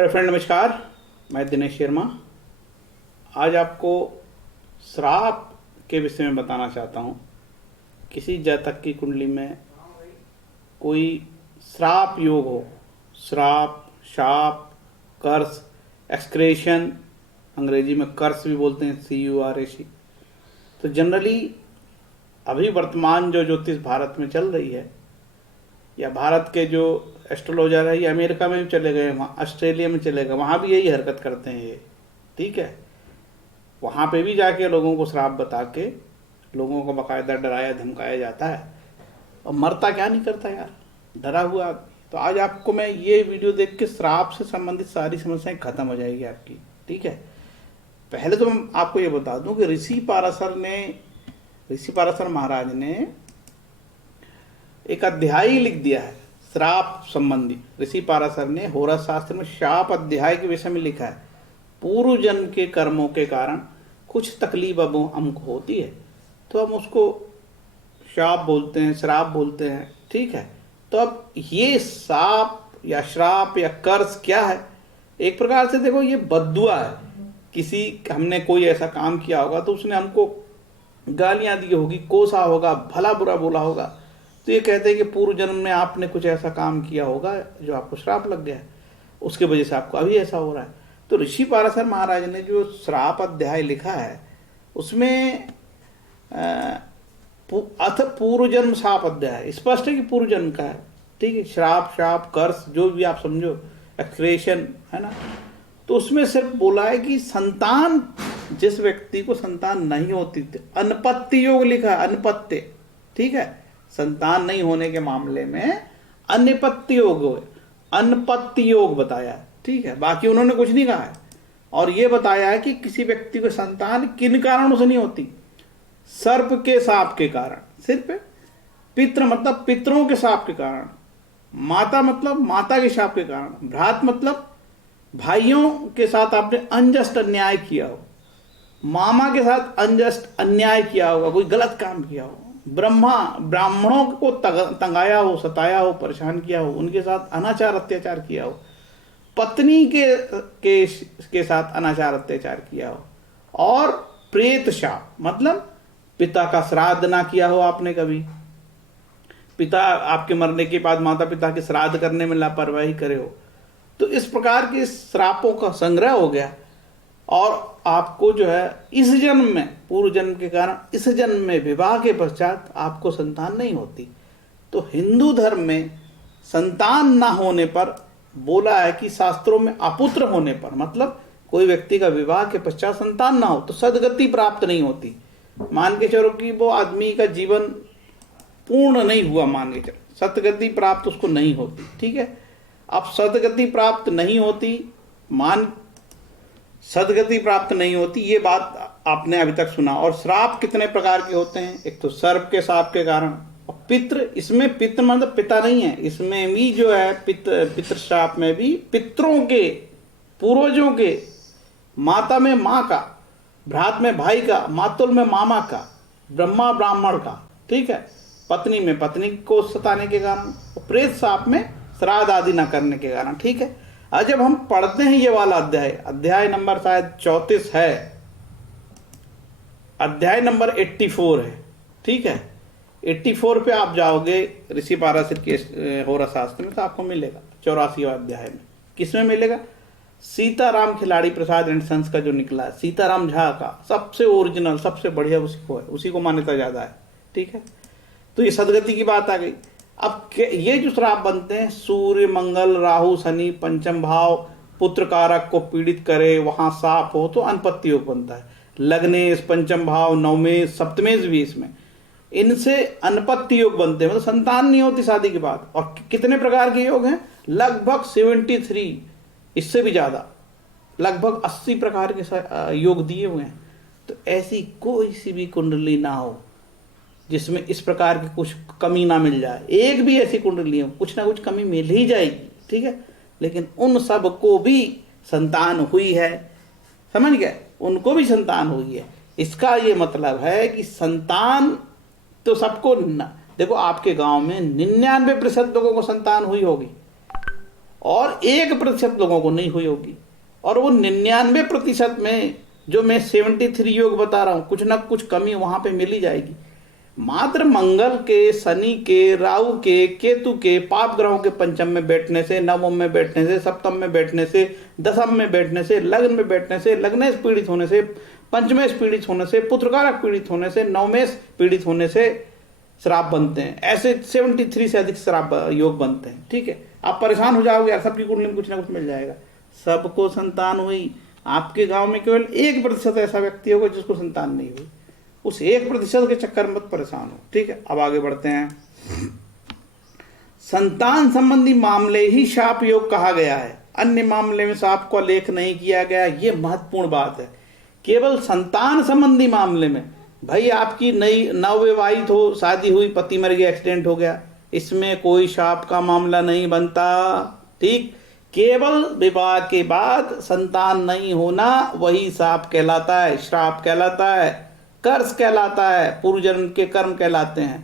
अरे फ्रेंड नमस्कार, मैं दिनेश शर्मा। आज आपको श्राप के विषय में बताना चाहता हूँ। किसी जातक की कुंडली में कोई श्राप योग हो, श्राप, शाप, कर्स, एक्सक्रेशन, अंग्रेजी में कर्स भी बोलते हैं, CURAC। तो जनरली अभी वर्तमान जो ज्योतिष भारत में चल रही है, या भारत के जो एस्ट्रोलॉजर है, ये अमेरिका में भी चले गए, वहाँ ऑस्ट्रेलिया में चले गए, वहाँ भी यही हरकत करते हैं ये। ठीक है, वहाँ पे भी जाके लोगों को श्राप बता के लोगों को बाकायदा डराया धमकाया जाता है, और मरता क्या नहीं करता यार, डरा हुआ आदमी। तो आज आपको मैं ये वीडियो देख के श्राप से संबंधित सारी समस्याएं खत्म हो जाएगी आपकी। ठीक है, पहले तो मैं आपको ये बता दूं कि ऋषि पाराशर महाराज ने एक अध्याय लिख दिया है श्राप संबंधी। ऋषि पाराशर ने होरा शास्त्र में शाप अध्याय के विषय में लिखा है। पूर्व जन्म के कर्मों के कारण कुछ तकलीफ अब हमको होती है, तो हम उसको शाप बोलते हैं, श्राप बोलते हैं। ठीक है, तो अब ये शाप या श्राप या कर्स क्या है? एक प्रकार से देखो, ये बद्दुआ है। हमने कोई ऐसा काम किया होगा तो उसने हमको गालियां दी होगी, कोसा होगा, भला बुरा बोला होगा, तो ये कहते हैं कि पूर्व जन्म में आपने कुछ ऐसा काम किया होगा जो आपको श्राप लग गया है, उसके वजह से आपको अभी ऐसा हो रहा है। तो ऋषि पाराशर महाराज ने जो श्राप अध्याय लिखा है उसमें अथ पूर्व जन्म शाप अध्याय स्पष्ट है कि पूर्व जन्म का है। ठीक है, श्राप, शाप, कर्स, जो भी आप समझो, एक्सक्रेशन, है ना। तो उसमें सिर्फ बोला है कि संतान, जिस व्यक्ति को संतान नहीं होती थी, अनपत्य योग लिखा है, अनपत्य। ठीक है, संतान नहीं होने के मामले में अनपत्य योग बताया है। ठीक है, बाकी उन्होंने कुछ नहीं कहा है। और ये बताया है कि किसी व्यक्ति को संतान किन कारणों से नहीं होती। सर्प के शाप के कारण, सिर्फ पितृ मतलब पितरों के शाप के कारण, माता मतलब माता के शाप के कारण, भ्रात मतलब भाइयों के साथ आपने अनजस्ट अन्याय किया हो, मामा के साथ अनजस्ट अन्याय किया होगा, कोई गलत काम किया हो, ब्राह्मणों को तंगाया हो, सताया हो, परेशान किया हो, उनके साथ अनाचार अत्याचार किया हो, पत्नी के साथ अनाचार अत्याचार किया हो, और प्रेत शाप मतलब पिता का श्राद्ध ना किया हो आपने कभी, पिता आपके मरने के बाद माता पिता के श्राद्ध करने में लापरवाही करे हो, तो इस प्रकार के श्रापों का संग्रह हो गया। और आपको जो है इस जन्म में, पूर्व जन्म के कारण इस जन्म में विवाह के पश्चात आपको संतान नहीं होती। तो हिंदू धर्म में संतान ना होने पर बोला है कि शास्त्रों में अपुत्र होने पर, मतलब कोई व्यक्ति का विवाह के पश्चात संतान ना हो तो सदगति प्राप्त नहीं होती। मान के चलो कि वो आदमी का जीवन पूर्ण नहीं हुआ, मान के चलो सदगति प्राप्त उसको नहीं होती। ठीक है, अब सदगति प्राप्त नहीं होती, सदगति प्राप्त नहीं होती, ये बात आपने अभी तक सुना। और श्राप कितने प्रकार के होते हैं? एक तो सर्प के शाप के कारण, और पितृ, इसमें पितृ मतलब पिता नहीं है, इसमें भी जो है पितृ शाप में भी पितरों के, पूर्वजों के, माता में माँ का, भ्रात में भाई का, मातुल में मामा का, ब्रह्मा ब्राह्मण का। ठीक है, पत्नी में पत्नी को सताने के कारण, प्रेत शाप में श्राद्ध आदि न करने के कारण। ठीक है, आज जब हम पढ़ते हैं ये वाला अध्याय नंबर शायद 34 है, अध्याय नंबर 84 है। ठीक है, 84 पे आप जाओगे ऋषि पाराशर के होरा शास्त्र में, तो आपको मिलेगा 84वां अध्याय में। किसमें मिलेगा? सीताराम खिलाड़ी प्रसाद एंड सन्स का जो निकला है, सीताराम झा का सबसे ओरिजिनल, सबसे बढ़िया उसी को मान्यता ज्यादा है। ठीक है, तो ये सदगति की बात आ गई। अब ये जो श्राप बनते हैं, सूर्य, मंगल, राहु, शनि, पंचम भाव पुत्र कारक को पीड़ित करे, वहां साप हो तो अनपत्य योग बनता है। लग्नेश, पंचम भाव, नवमेश, सप्तमेश भी इसमें, इनसे अनपत्य योग बनते हैं, मतलब संतान नहीं होती शादी के बाद। और कितने प्रकार के योग हैं? लगभग 73, इससे भी ज्यादा, लगभग 80 प्रकार के योग दिए हुए हैं। तो ऐसी कोई सी भी कुंडली ना हो जिसमें इस प्रकार की कुछ कमी ना मिल जाए। एक भी ऐसी कुंडली हो, कुछ ना कुछ कमी मिल ही जाएगी। ठीक है, लेकिन उन सब को भी संतान हुई है, समझ गए, उनको भी संतान हुई है। इसका ये मतलब है कि संतान तो सबको देखो, आपके गांव में 99% लोगों को संतान हुई होगी, और 1% लोगों को नहीं हुई होगी। और वो 99% में जो मैं 73 योग बता रहा हूँ, कुछ ना कुछ कमी वहां पे मिल ही जाएगी। मात्र मंगल के, शनि के, राहु के, केतु के, पाप ग्रहों के पंचम में बैठने से, नवम में बैठने से, सप्तम में बैठने से, दसम में बैठने से, लग्न में बैठने से, लग्नेश पीड़ित होने से, पंचमेश पीड़ित होने से, पुत्रकारक पीड़ित होने से, नवमेश पीड़ित होने से श्राप बनते हैं। ऐसे 73 से अधिक श्राप योग बनते हैं। ठीक है, आप परेशान हो जाओगे यार, सबकी कुंडली में कुछ ना कुछ मिल जाएगा। सबको संतान हुई, आपके गांव में केवल 1% ऐसा व्यक्ति होगा जिसको संतान नहीं हुई। उस 1% के चक्कर में मत परेशान हो। ठीक है, अब आगे बढ़ते हैं। संतान संबंधी मामले ही शाप योग कहा गया है, अन्य मामले में शाप का उल्लेख नहीं किया गया। ये महत्वपूर्ण बात है। केवल संतान संबंधी मामले में, भाई आपकी नई नवविवाहित हो, शादी हुई, पति मर गया, एक्सीडेंट हो गया, इसमें कोई शाप का मामला नहीं बनता। ठीक, केवल विवाह के बाद संतान नहीं होना वही शाप कहलाता है, श्राप कहलाता है, कर्ज कहलाता है, पूर्व जन्म के कर्म कहलाते हैं।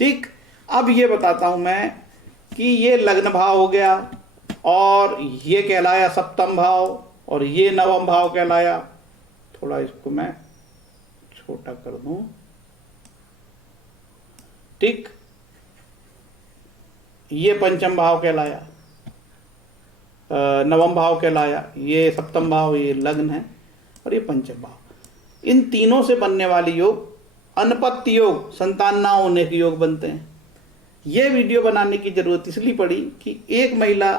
ठीक, अब ये बताता हूं मैं कि ये लग्न भाव हो गया, और ये कहलाया सप्तम भाव, और ये नवम भाव कहलाया। थोड़ा इसको मैं छोटा कर दूं। ठीक, ये पंचम भाव कहलाया, नवम भाव कहलाया, ये सप्तम भाव, ये लग्न है, और ये पंचम भाव। इन तीनों से बनने वाले योग अनपत्य योग, संतान ना होने के योग बनते हैं। ये वीडियो बनाने की जरूरत इसलिए पड़ी कि एक महिला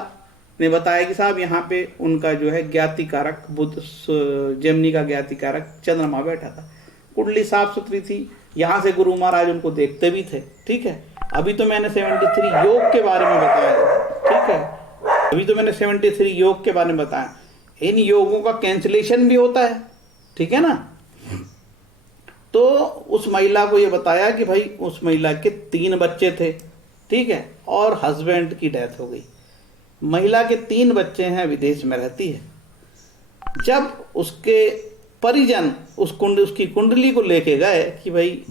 ने बताया कि साहब यहाँ पे उनका जो है ज्ञाति कारक बुध, जेमिनी का ज्ञाति कारक चंद्रमा बैठा था, कुंडली साफ सुथरी थी, यहाँ से गुरु महाराज उनको देखते भी थे। ठीक है, अभी तो मैंने 73 योग के बारे में बताया। ठीक है, अभी तो मैंने 73 योग के बारे में बताया। इन योगों का कैंसिलेशन भी होता है। ठीक है ना। तो उस महिला को ये बताया कि भाई उस महिला के 3 बच्चे थे। ठीक है, और हस्बैंड की डेथ हो गई। महिला के 3 बच्चे हैं, विदेश में रहती है। जब उसके परिजन उसकी कुंडली को लेके गए कि भाई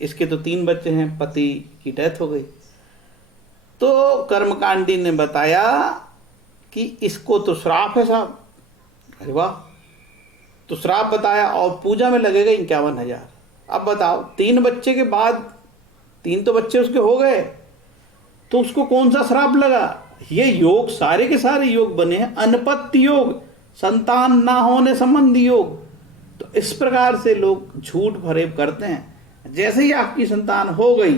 इसके तो 3 बच्चे हैं, पति की डेथ हो गई, तो कर्मकांडी ने बताया कि इसको तो श्राप है साहब। अरे वाह, तो श्राप बताया, और पूजा में लगेगा 51,000। अब बताओ, 3 बच्चे के बाद, 3 तो बच्चे उसके हो गए, तो उसको कौन सा श्राप लगा? ये योग सारे के सारे योग बने हैं अनपत्य योग, संतान ना होने संबंधी योग। तो इस प्रकार से लोग झूठ फरेब करते हैं। जैसे ही आपकी संतान हो गई,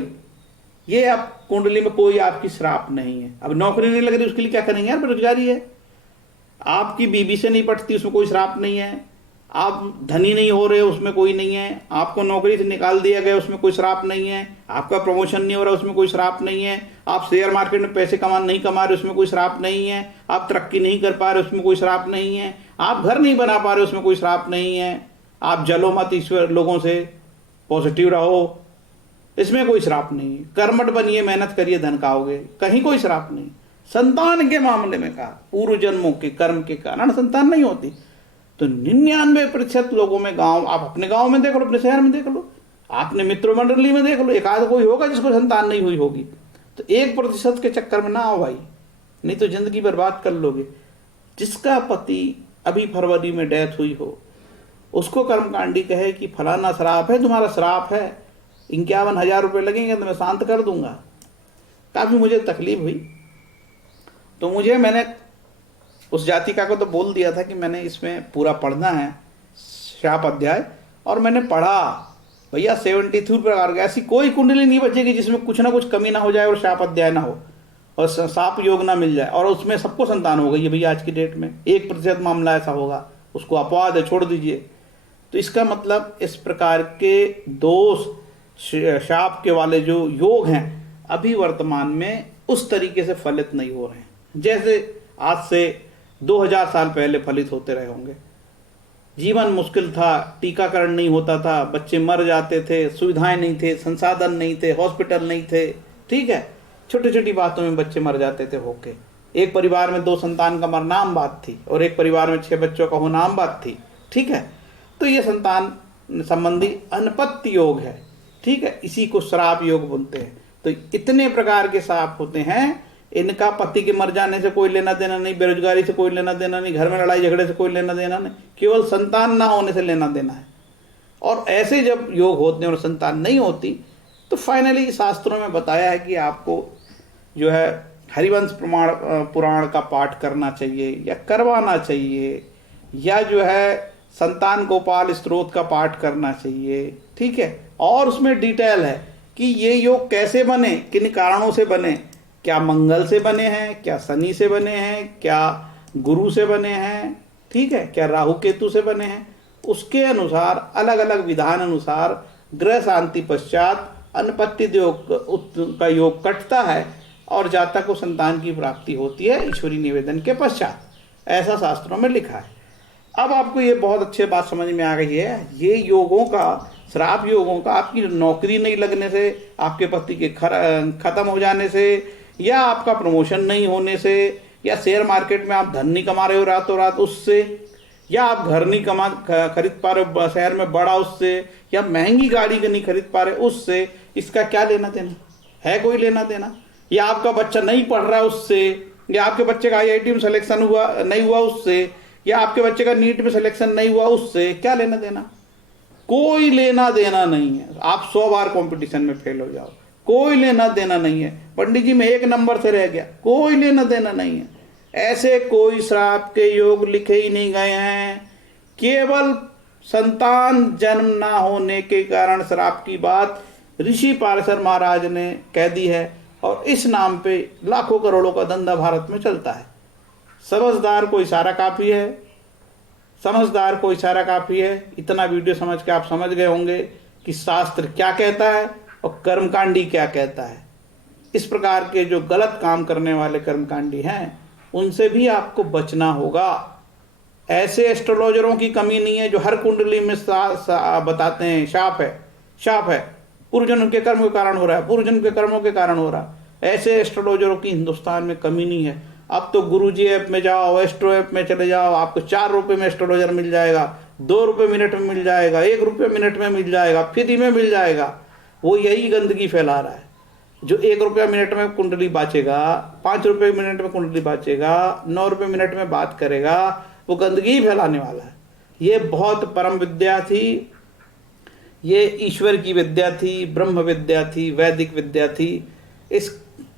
ये आप कुंडली में कोई आपकी श्राप नहीं है। अब नौकरी नहीं लग रही, उसके लिए क्या करेंगे यार, बेरोजगारी है। आपकी बीबी से नहीं पटती, उसमें कोई श्राप नहीं है। आप धनी नहीं हो रहे, उसमें कोई नहीं है। आपको नौकरी से निकाल दिया गया, उसमें कोई श्राप नहीं है। आपका प्रमोशन नहीं हो रहा, उसमें कोई श्राप नहीं है। आप शेयर मार्केट में पैसे नहीं कमा रहे, उसमें कोई श्राप नहीं है। आप तरक्की नहीं कर पा रहे, उसमें कोई श्राप नहीं है। आप घर नहीं बना पा रहे, उसमें कोई श्राप नहीं है। आप जलो मत ईश्वर लोगों से, पॉजिटिव रहो, इसमें कोई श्राप नहीं है। कर्मठ बनिए, मेहनत करिए, धन खाओगे, कहीं कोई श्राप नहीं। संतान के मामले में कहा, पूर्व जन्मों के कर्म के कारण संतान नहीं होती। तो 99% लोगों में, गांव, आप अपने गांव में देख लो, अपने शहर में देख लो, आपने मित्र मंडली में देख लो, एक आध कोई होगा जिसको संतान नहीं हुई होगी। तो 1% के चक्कर में ना आओ भाई, नहीं तो जिंदगी बर्बाद कर लोगे। जिसका पति अभी फरवरी में डेथ हुई हो, उसको कर्मकांडी कहे कि फलाना श्राप है, तुम्हारा श्राप है, 51,000 रुपये लगेंगे तो मैं शांत कर दूंगा। काफी मुझे तकलीफ हुई, तो मैंने उस जातिका को तो बोल दिया था कि मैंने इसमें पूरा पढ़ना है शाप अध्याय, और मैंने पढ़ा। भैया 73 प्रकार का ऐसी कोई कुंडली नहीं बचेगी जिसमें कुछ ना कुछ कमी ना हो जाए और शाप अध्याय ना हो और शाप योग ना मिल जाए, और उसमें सबको संतान हो गई है भैया। आज की डेट में 1% मामला ऐसा होगा, उसको अपवाद है, छोड़ दीजिए। तो इसका मतलब इस प्रकार के दोष, शाप के वाले जो योग हैं, अभी वर्तमान में उस तरीके से फलित नहीं हो रहे हैं जैसे आज से 2000 साल पहले फलित होते रहे होंगे। जीवन मुश्किल था, टीकाकरण नहीं होता था, बच्चे मर जाते थे, सुविधाएं नहीं थे, संसाधन नहीं थे, हॉस्पिटल नहीं थे। ठीक है, छोटी छोटी बातों में बच्चे मर जाते थे होके। एक परिवार में 2 संतान का मरना आम बात थी, और एक परिवार में 6 बच्चों का होना आम बात थी। ठीक है, तो ये संतान संबंधी अनपत्य योग है। ठीक है, इसी को श्राप योग बोलते हैं। तो इतने प्रकार के श्राप होते हैं इनका पति के मर जाने से कोई लेना देना नहीं, बेरोजगारी से कोई लेना देना नहीं, घर में लड़ाई झगड़े से कोई लेना देना नहीं, केवल संतान ना होने से लेना देना है। और ऐसे जब योग होते हैं और संतान नहीं होती तो फाइनली शास्त्रों में बताया है कि आपको जो है हरिवंश पुराण का पाठ करना चाहिए या करवाना चाहिए, या जो है संतान गोपाल स्तोत्र का पाठ करना चाहिए। ठीक है, और उसमें डिटेल है कि ये योग कैसे बने, किन कारणों से बने, क्या मंगल से बने हैं, क्या शनि से बने हैं, क्या गुरु से बने हैं, ठीक है, क्या राहु केतु से बने हैं। उसके अनुसार अलग अलग विधान अनुसार ग्रह शांति पश्चात अनपत्ति का योग कटता है और जातक को संतान की प्राप्ति होती है ईश्वरी निवेदन के पश्चात, ऐसा शास्त्रों में लिखा है। अब आपको ये बहुत अच्छी बात समझ में आ गई है, ये योगों का, श्राप योगों का आपकी नौकरी नहीं लगने से, आपके पति के खत्म हो जाने से, या आपका प्रमोशन नहीं होने से, या शेयर मार्केट में आप धन नहीं कमा रहे हो रातों रात उससे, या आप घर नहीं खरीद पा रहे हो शहर में बड़ा उससे, या महंगी गाड़ी नहीं खरीद पा रहे उससे, इसका क्या लेना देना है? कोई लेना देना? या आपका बच्चा नहीं पढ़ रहा है उससे, या आपके बच्चे का IIT में सिलेक्शन नहीं हुआ उससे, या आपके बच्चे का नीट में सिलेक्शन नहीं हुआ उससे, क्या लेना देना? कोई लेना देना नहीं है। आप 100 बार कंपटीशन में फेल हो जाओ, कोई लेना देना नहीं है। पंडित जी में 1 नंबर से रह गया, कोई लेना देना नहीं है। ऐसे कोई श्राप के योग लिखे ही नहीं गए हैं। केवल संतान जन्म ना होने के कारण श्राप की बात ऋषि पाराशर महाराज ने कह दी है, और इस नाम पे लाखों करोड़ों का धंधा भारत में चलता है। समझदार को इशारा काफ़ी है, समझदार को इशारा काफ़ी है। इतना वीडियो समझ के आप समझ गए होंगे कि शास्त्र क्या कहता है और कर्मकांडी क्या कहता है। इस प्रकार के जो गलत काम करने वाले कर्मकांडी हैं उनसे भी आपको बचना होगा। ऐसे एस्ट्रोलॉजरों की कमी नहीं है जो हर कुंडली में बताते हैं शाप है, शाप है, पूर्वजन्म के कर्म के कारण हो रहा है, पूर्वजन्म के कर्मों के कारण हो रहा है। ऐसे एस्ट्रोलॉजरों की हिंदुस्तान में कमी नहीं है। अब तो गुरुजी ऐप में जाओ, एस्ट्रो ऐप में चले जाओ, आपको 4 रुपये में एस्ट्रोलॉजर मिल जाएगा, 2 रुपये मिनट में मिल जाएगा, 1 रुपये मिनट में मिल जाएगा, फ्री में मिल जाएगा। वो यही गंदगी फैला रहा है। जो 1 रुपया मिनट में कुंडली बाँचेगा, 5 रुपये मिनट में कुंडली बाँचेगा, 9 रुपये मिनट में बात करेगा, वो गंदगी फैलाने वाला है। ये बहुत परम विद्या थी, ये ईश्वर की विद्या थी, ब्रह्म विद्या थी, वैदिक विद्या थी। इस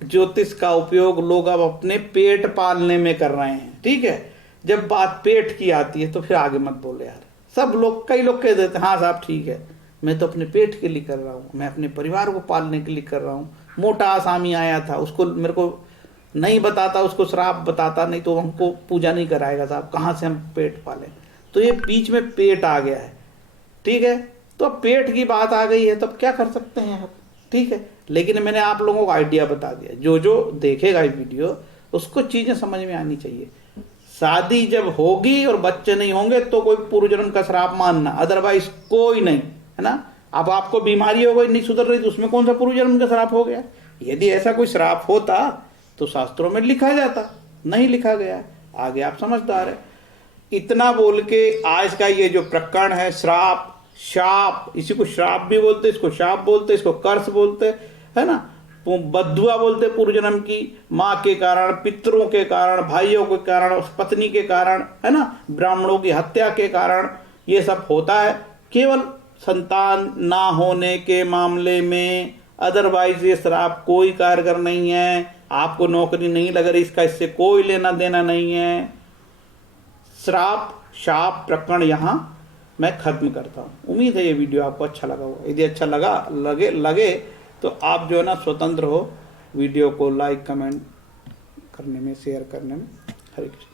ज्योतिष का उपयोग लोग अब अपने पेट पालने में कर रहे हैं। ठीक है, जब बात पेट की आती है तो फिर आगे मत बोले यार। सब लोग, कई लोग कह देते हैं हाँ साहब ठीक है, मैं तो अपने पेट के लिए कर रहा हूँ, मैं अपने परिवार को पालने के लिए कर रहा हूँ। मोटा आसामी आया था, उसको मेरे को नहीं बताता, उसको श्राप बताता, नहीं तो हमको पूजा नहीं कराएगा साहब, कहाँ से हम पेट पालें। तो ये बीच में पेट आ गया है। ठीक है, तो अब पेट की बात आ गई है तो अब क्या कर सकते हैं आप। ठीक है, लेकिन मैंने आप लोगों को आइडिया बता दिया। जो जो देखेगा ये वीडियो उसको चीज़ें समझ में आनी चाहिए। शादी जब होगी और बच्चे नहीं होंगे तो कोई पूर्व जन्म का श्राप मानना, अदरवाइज कोई नहीं, है ना। अब आपको बीमारी हो गई, नहीं सुधर रही, तो उसमें कौन सा पूर्व जन्म का श्राप हो गया। यदि ऐसा कोई श्राप होता तो शास्त्रों में लिखा जाता, नहीं लिखा गया। आगे आप समझदार है। इतना बोल के आज का ये जो प्रकरण है श्राप, शाप, इसी को श्राप भी बोलते, इसको शाप बोलते, इसको कर्स बोलते, है ना, बद्दुआ बोलते। पूर्व जन्म की माँ के कारण, पितरों के कारण, भाइयों के कारण, पत्नी के कारण, है ना, ब्राह्मणों की हत्या के कारण ये सब होता है केवल संतान ना होने के मामले में। अदरवाइज ये श्राप कोई कारगर नहीं है। आपको नौकरी नहीं लग रही, इसका इससे कोई लेना देना नहीं है। श्राप शाप प्रकरण यहाँ मैं खत्म करता हूँ। उम्मीद है ये वीडियो आपको अच्छा लगा होगा। यदि अच्छा लगे तो आप जो है ना स्वतंत्र हो वीडियो को लाइक कमेंट करने में, शेयर करने में। हरे कृष्ण।